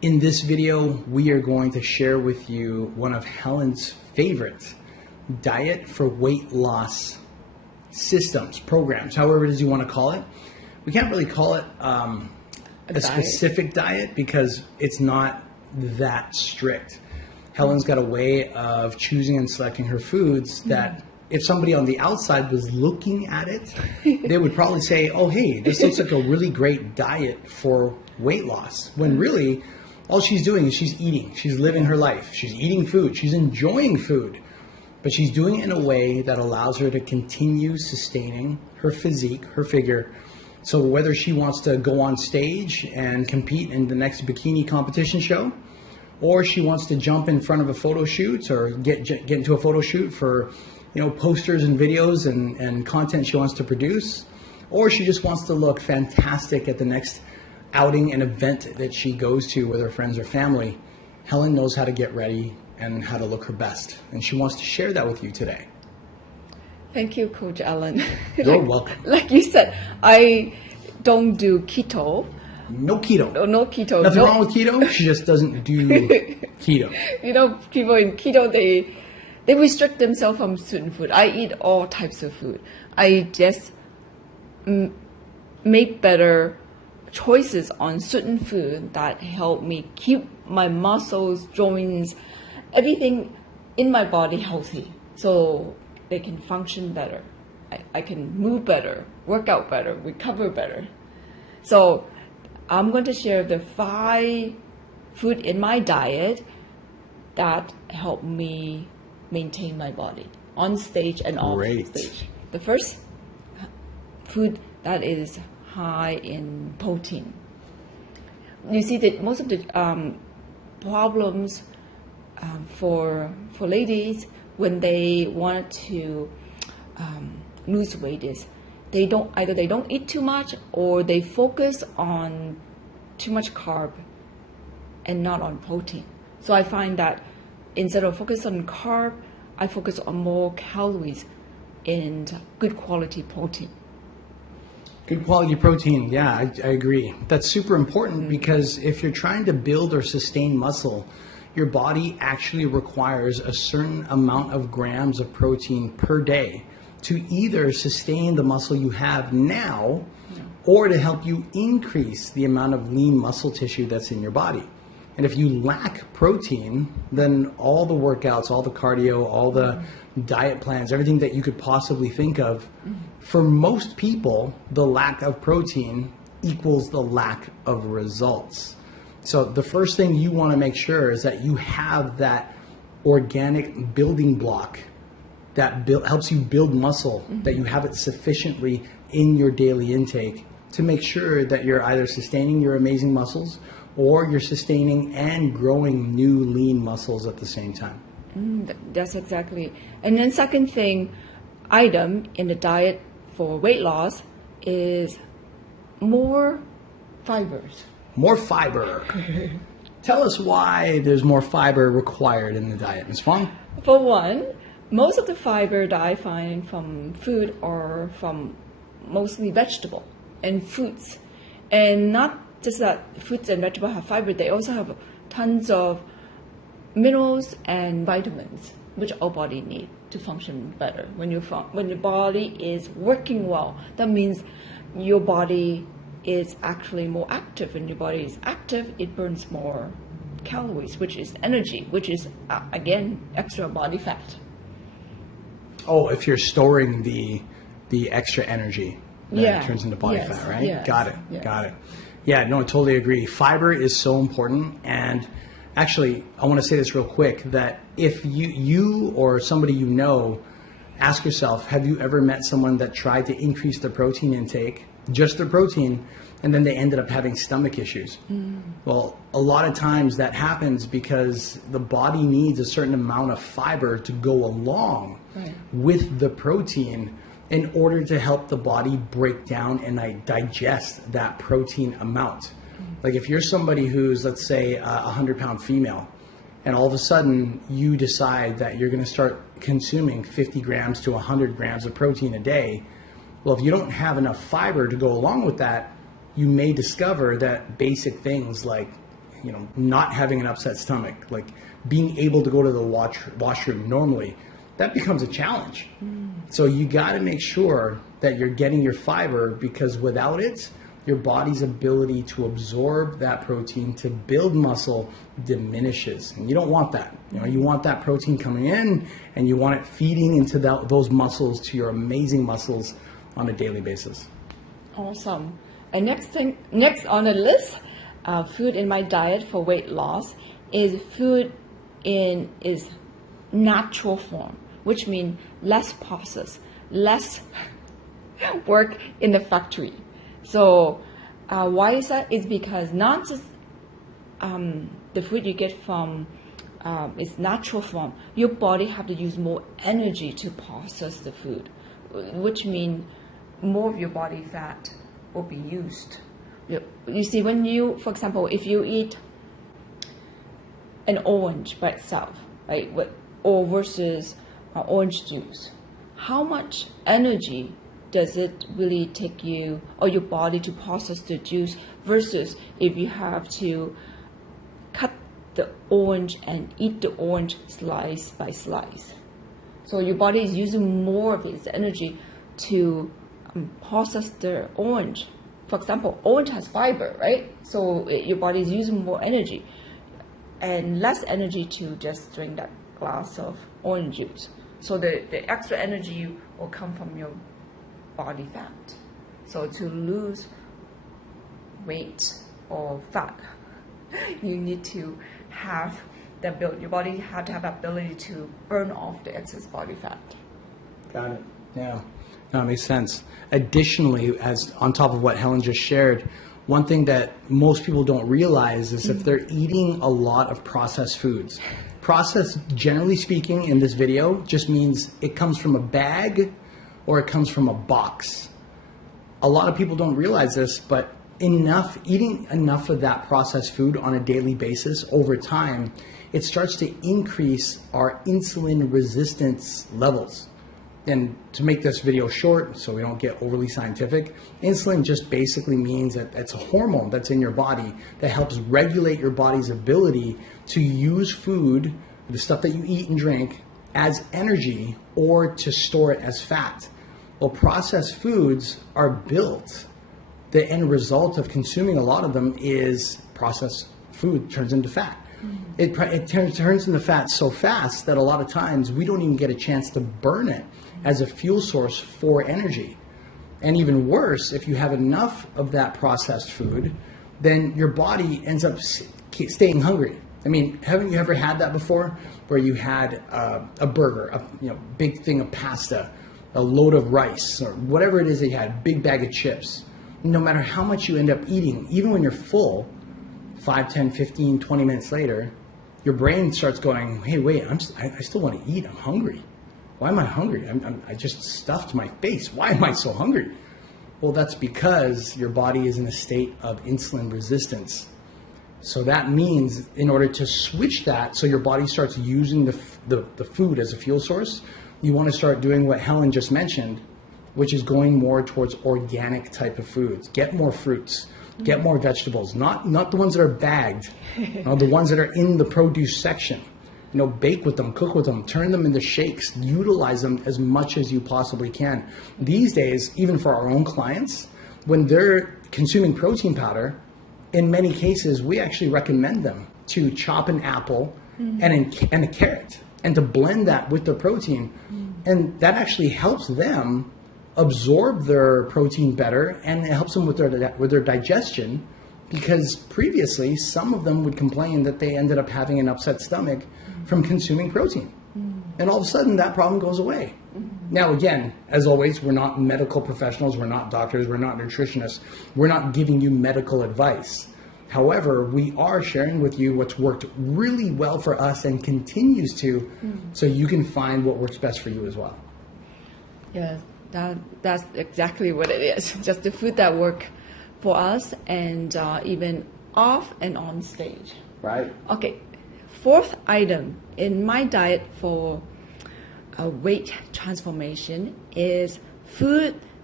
In this video, we are going to share with you one of Helen's favorite diet for weight loss systems, programs, however it is you want to call it. We can't really call it a specific diet because it's not that strict. Helen's got a way of choosing and selecting her foods that if somebody on the outside was looking at it, they would probably say, oh, hey, this looks like a really great diet for weight loss. When really, all she's doing is she's eating. She's living her life. She's eating food. She's enjoying food. But she's doing it in a way that allows her to continue sustaining her physique, her figure. So whether she wants to go on stage and compete in the next bikini competition show, or she wants to jump in front of a photo shoot or get into a photo shoot for posters and videos and content she wants to produce, or she just wants to look fantastic at the next outing and event that she goes to with her friends or family, Helen knows how to get ready and how to look her best. And she wants to share that with you today. Thank you, Coach Alan. You're welcome. Like you said, I don't do keto. No keto. No keto. Nothing wrong with keto. She just doesn't do keto. People in keto, they restrict themselves from certain food. I eat all types of food. I just make better choices on certain food that help me keep my muscles, joints, everything in my body healthy so they can function better. I can move better, work out better, recover better. So I'm going to share the 5 food in my diet that help me maintain my body on stage and off stage. The first food that is high in protein. You see that most of the problems for ladies when they want to lose weight is they don't eat too much or they focus on too much carb and not on protein. So I find that instead of focus on carb, I focus on more calories and good quality protein. Good quality protein, yeah, I agree. That's super important because if you're trying to build or sustain muscle, your body actually requires a certain amount of grams of protein per day to either sustain the muscle you have now or to help you increase the amount of lean muscle tissue that's in your body. And if you lack protein, then all the workouts, all the cardio, all the diet plans, everything that you could possibly think of, for most people, the lack of protein equals the lack of results. So the first thing you want to make sure is that you have that organic building block that helps you build muscle, that you have it sufficiently in your daily intake to make sure that you're either sustaining your amazing muscles or you're sustaining and growing new lean muscles at the same time. That's exactly. And then second item in the diet for weight loss is more fibers. More fiber. Tell us why there's more fiber required in the diet, Ms. Fong. For one, most of the fiber that I find from food are from mostly vegetable and fruits. And not just that fruits and vegetables have fiber, they also have tons of minerals and vitamins, which our body need to function better. When your body is working well, that means your body is actually more active. When your body is active, it burns more calories, which is energy, which is, again, extra body fat. Oh, if you're storing the extra energy, it turns into body fat, right? Yes. Got it. Yeah, no, I totally agree. Fiber is so important. And actually, I want to say this real quick, that if you or somebody you know, ask yourself, have you ever met someone that tried to increase their protein intake, just their protein, and then they ended up having stomach issues? Well, a lot of times that happens because the body needs a certain amount of fiber to go along with the protein in order to help the body break down and digest that protein amount. Like if you're somebody who's, let's say, a 100-pound female, and all of a sudden you decide that you're going to start consuming 50 grams to 100 grams of protein a day, well, if you don't have enough fiber to go along with that, you may discover that basic things like not having an upset stomach, like being able to go to the washroom normally, that becomes a challenge. So you got to make sure that you're getting your fiber, because without it, your body's ability to absorb that protein to build muscle diminishes. And you don't want that. You want that protein coming in, and you want it feeding into those muscles, to your amazing muscles on a daily basis. Awesome. And next on the list, food in my diet for weight loss is food in its natural form, which means less processed, less work in the factory. So why is that? It's because not just the food you get from its natural form, your body have to use more energy to process the food, which means more of your body fat will be used. You see, when you, for example, if you eat an orange by itself, right, or versus orange juice, how much energy does it really take you or your body to process the juice, versus if you have to cut the orange and eat the orange slice by slice? So your body is using more of its energy to process the orange. For example, orange has fiber, right? So your body is using more energy and less energy to just drink that glass of orange juice. So the extra energy will come from your body fat. So to lose weight or fat, you need to have the ability, your body have to have the ability to burn off the excess body fat. Got it. Yeah. That makes sense. Additionally, as on top of what Helen just shared, one thing that most people don't realize is if they're eating a lot of processed foods. Processed, generally speaking, in this video just means it comes from a bag or it comes from a box. A lot of people don't realize this, but eating enough of that processed food on a daily basis over time, it starts to increase our insulin resistance levels. And to make this video short, so we don't get overly scientific, insulin just basically means that it's a hormone that's in your body that helps regulate your body's ability to use food, the stuff that you eat and drink, as energy or to store it as fat. Well, processed foods are built. The end result of consuming a lot of them is processed food turns into fat. It turns into fat so fast that a lot of times we don't even get a chance to burn it as a fuel source for energy. And even worse, if you have enough of that processed food, then your body ends up staying hungry. I mean, haven't you ever had that before, where you had a burger, a big thing of pasta, a load of rice, or whatever it is that you had, big bag of chips. No matter how much you end up eating, even when you're full, 5, 10, 15, 20 minutes later, your brain starts going, hey, wait, I still want to eat. I'm hungry. Why am I hungry? I just stuffed my face. Why am I so hungry? Well, that's because your body is in a state of insulin resistance. So that means in order to switch that, so your body starts using the food as a fuel source, you want to start doing what Helen just mentioned, which is going more towards organic type of foods. Get more fruits. Get more vegetables, not the ones that are bagged, the ones that are in the produce section. Bake with them, cook with them, turn them into shakes, utilize them as much as you possibly can. These days, even for our own clients, when they're consuming protein powder, in many cases, we actually recommend them to chop an apple and a carrot and to blend that with the protein. And that actually helps them absorb their protein better, and it helps them with their digestion, because previously some of them would complain that they ended up having an upset stomach from consuming protein. And all of a sudden that problem goes away. Now again, as always, we're not medical professionals, we're not doctors, we're not nutritionists, we're not giving you medical advice. However, we are sharing with you what's worked really well for us and continues to, so you can find what works best for you as well. Yeah. That's exactly what it is. Just the food that work for us, and even off and on stage. Right. Okay. Fourth item in my diet for weight transformation is food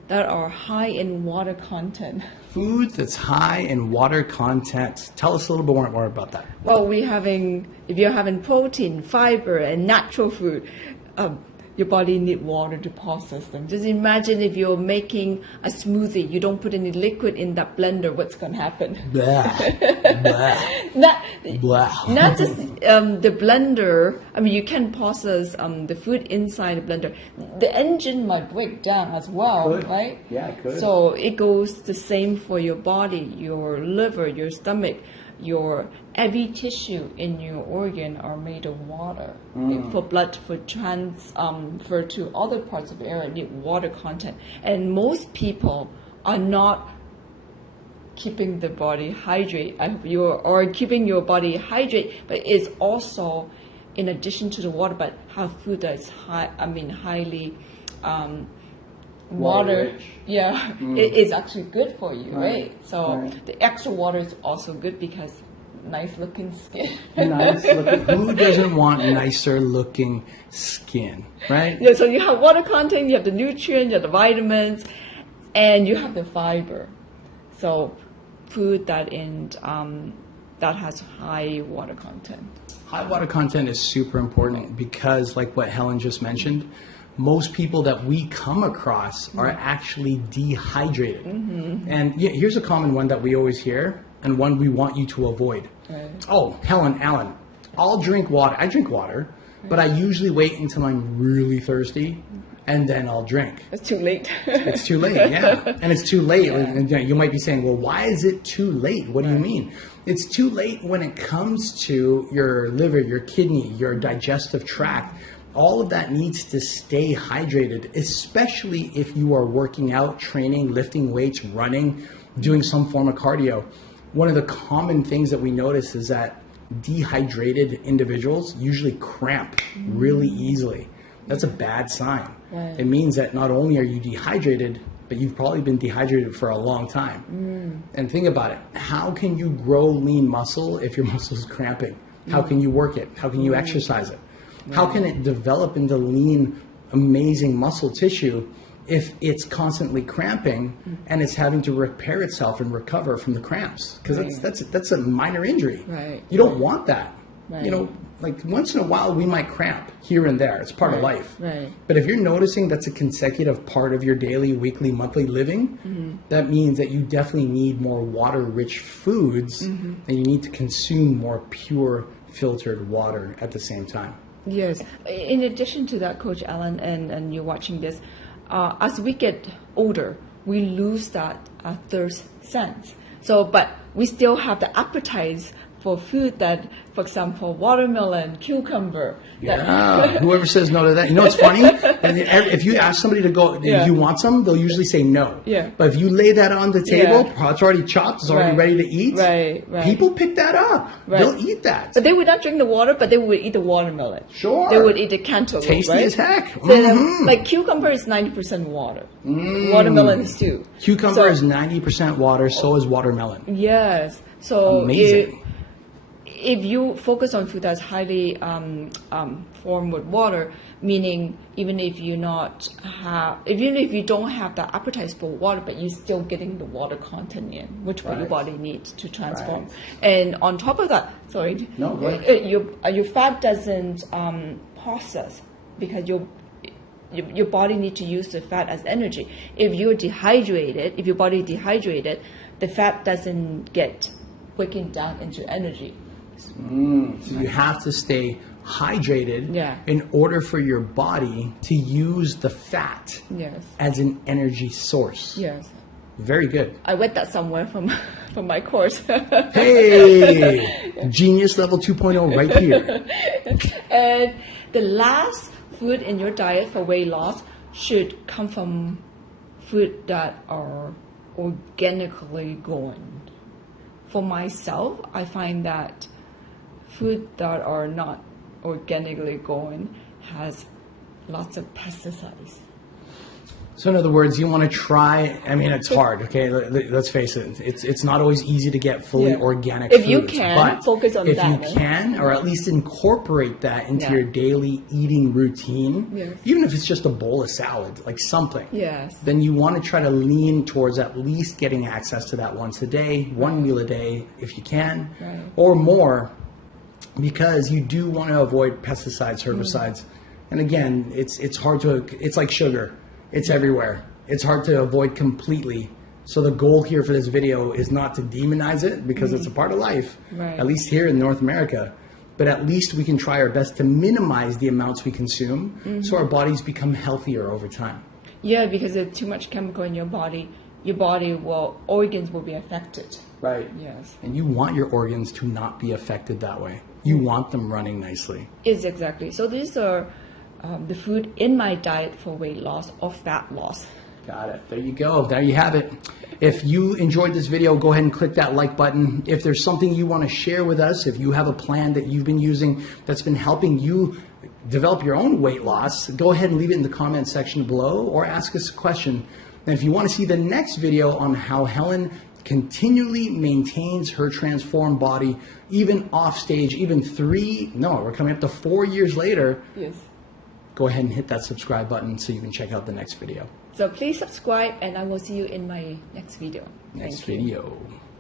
that are high in water content. Food that's high in water content. Tell us a little bit more about that. Well, if you're having protein, fiber, and natural food, your body need water to process them. Just imagine if you're making a smoothie, you don't put any liquid in that blender, what's going to happen? Blah, blah, blah. Not just the blender. I mean, you can process the food inside the blender. The engine might break down as well, Could. right? Yeah, it could. So it goes the same for your body, your liver, your stomach, every tissue in your organ are made of water. For blood, for transfer to other parts of the area, need water content. And most people are not keeping the body hydrated. Or keeping your body hydrated, but it's also in addition to the water, but have food that's highly water. Rich. Yeah, it is actually good for you, right? So Right. the extra water is also good because nice looking skin. Nice looking. Who doesn't want nicer looking skin, right? Yeah, so you have water content, you have the nutrients, you have the vitamins, and you have the fiber. So food that has high water content. High water content is super important because, like what Helen just mentioned, most people that we come across are actually dehydrated. And here's a common one that we always hear, and one we want you to avoid. Right. Oh, Helen, Alan, I'll drink water. I drink water, but I usually wait until I'm really thirsty, and then I'll drink. It's too late. It's too late, yeah. And it's too late. And you might be saying, well, why is it too late? What do you mean? It's too late when it comes to your liver, your kidney, your digestive tract. All of that needs to stay hydrated, especially if you are working out, training, lifting weights, running, doing some form of cardio. One of the common things that we notice is that dehydrated individuals usually cramp really easily. That's a bad sign. Right. It means that not only are you dehydrated, but you've probably been dehydrated for a long time. And think about it. How can you grow lean muscle if your muscle is cramping? How can you work it? How can you exercise it? How can it develop into lean, amazing muscle tissue if it's constantly cramping and it's having to repair itself and recover from the cramps? Because that's a minor injury. Right. You don't want that. Right. You know, like once in a while we might cramp here and there. It's part of life. Right. But if you're noticing that's a consecutive part of your daily, weekly, monthly living, that means that you definitely need more water-rich foods and you need to consume more pure, filtered water at the same time. Yes. In addition to that, Coach Alan, and you're watching this, as we get older, we lose that thirst sense. So, but we still have the appetite for food that, for example, watermelon, cucumber. Yeah, whoever says no to that. You know what's funny? If you ask somebody to go, Yeah. if you want some, they'll usually say no. Yeah. But if you lay that on the table, Yeah. it's already chopped, it's already Right. ready to eat. Right. People pick that up. Right. They'll eat that. But they would not drink the water, but they would eat the watermelon. Sure. They would eat the cantaloupe, Tasty right? as heck. So, like cucumber is 90% water. Watermelon is too. Cucumber So- is 90% water, so is watermelon. Yes. So Amazing. if you focus on food that's highly formed with water, meaning even if you don't have the appetite for water, but you're still getting the water content in, which what your Right. body needs to transform. Right. And on top of that, sorry, No, go ahead. your fat doesn't process because your body needs to use the fat as energy. If you're dehydrated, if your body is dehydrated, the fat doesn't get breaking down into energy. So you have to stay hydrated Yeah. in order for your body to use the fat Yes. as an energy source. Yes. Very good. I read that somewhere from my course. Hey, genius level 2.0 right here. And the last food in your diet for weight loss should come from food that are organically grown. For myself, I find that food that are not organically grown has lots of pesticides. So in other words, you want to try, I mean, it's hard, okay? Let's face it. It's not always easy to get fully organic If foods. you can, but focus on if that. you can, or at least incorporate that into Yeah. your daily eating routine, Yes. even if it's just a bowl of salad, like something, Yes. then you want to try to lean towards at least getting access to that once a day, one meal a day, if you can, Right. or more, because you do want to avoid pesticides, herbicides. And again, it's hard to, it's like sugar. It's everywhere. It's hard to avoid completely. So the goal here for this video is not to demonize it because it's a part of life, Right. at least here in North America. But at least we can try our best to minimize the amounts we consume so our bodies become healthier over time. Yeah, because there's too much chemical in your body organs will be affected. Right. Yes. And you want your organs to not be affected that way. You want them running nicely. Is exactly. So these are the food in my diet for weight loss or fat loss. Got it. There you go. There you have it. If you enjoyed this video, go ahead and click that like button. If there's something you want to share with us, if you have a plan that you've been using that's been helping you develop your own weight loss, go ahead and leave it in the comment section below or ask us a question. And if you want to see the next video on how Helen continually maintains her transformed body, even off stage, even we're coming up to 4 years later, Yes. go ahead and hit that subscribe button so you can check out the next video. So please subscribe and I will see you in my next video. Next Thank you. video.